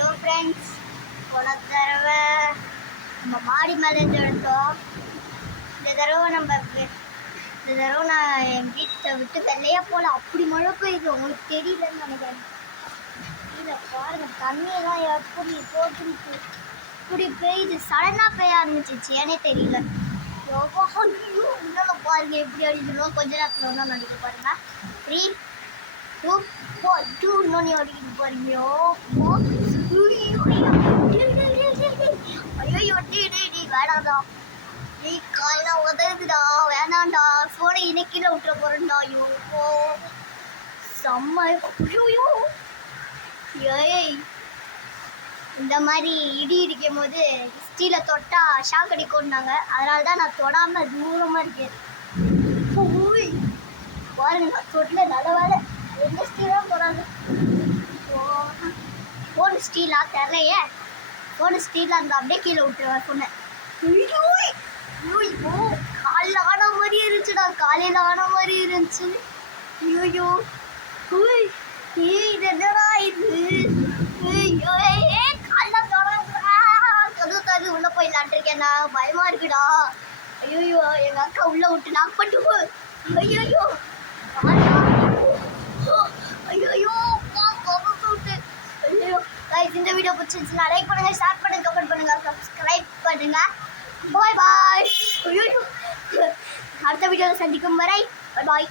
Hello friends, போன தடவை நம்ம மாடி மேலே இருந்து எடுத்தோம். இந்த தடவை நான் என் வீட்டை விட்டு வெள்ளையாக போகல. அப்படி மழை பெய்யுது, உங்களுக்கு தெரியலன்னு நினைக்கிறேன். இதை பாருங்கள், தண்ணியெல்லாம் எப்படி போட்டுருக்கு, இப்படி பெய்யுது. சடனாக பெய்ய ஆரம்பிச்சிச்சு, ஏன்னே தெரியல. இன்னும் பாருங்க எப்படி அடிக்கணும். கொஞ்ச நேரத்தில் ஒன்றும் அடிக்க பாருங்க. 3, 2, 4 2 இன்னொன்று அடிக்கிட்டு பாருங்க. ஐயோ வேணாம்டா, நீ காலையில் உதவுதுடா, வேணாண்டா, ஃபோனை இணைக்கில விட்டுற போறேன்டா. ஐயோ செம்ம. ஐயோ ஏய், இந்த மாதிரி இடி இடிக்கும் போது ஸ்டீலை தொட்டா ஷாக் அடிக்கொண்டாங்க. அதனால தான் நான் தொடாமல் தூரமாக இருக்கேன். பாருங்க, நான் தொட்டில நல்ல வேலை எந்த ஸ்டீலாக போகிறாங்க. ஃபோனு ஸ்டீலாக தெரியலையே. ஃபோனு ஸ்டீலாக இருந்தால் அப்படியே கீழே விட்டுருவேன் ஃபோனை. ஐயோ காலையில் ஆன மாதிரி இருந்துச்சுடா, காலையில் ஆன மாதிரி இருந்துச்சு. ஐயோ இது என்னடா இது. கது உள்ளே போய் விளாண்டுருக்கேன், நான் பயமா இருக்குடா. ஐயோ எங்கள் அக்கா உள்ளே விட்டு நான் பண்ணிட்டு. ஐயோ ஐயோ இந்த வீடியோ பிடிச்சிருந்துச்சுன்னா லைக் பண்ணுங்க, ஷேர் பண்ணுங்க, கமெண்ட் பண்ணுங்க, சப்ஸ்கிரைப் பண்ணுங்க. பாய் பாய். அடுத்த வீடியோவில் சந்திக்கும் வரை பாய் பாய்.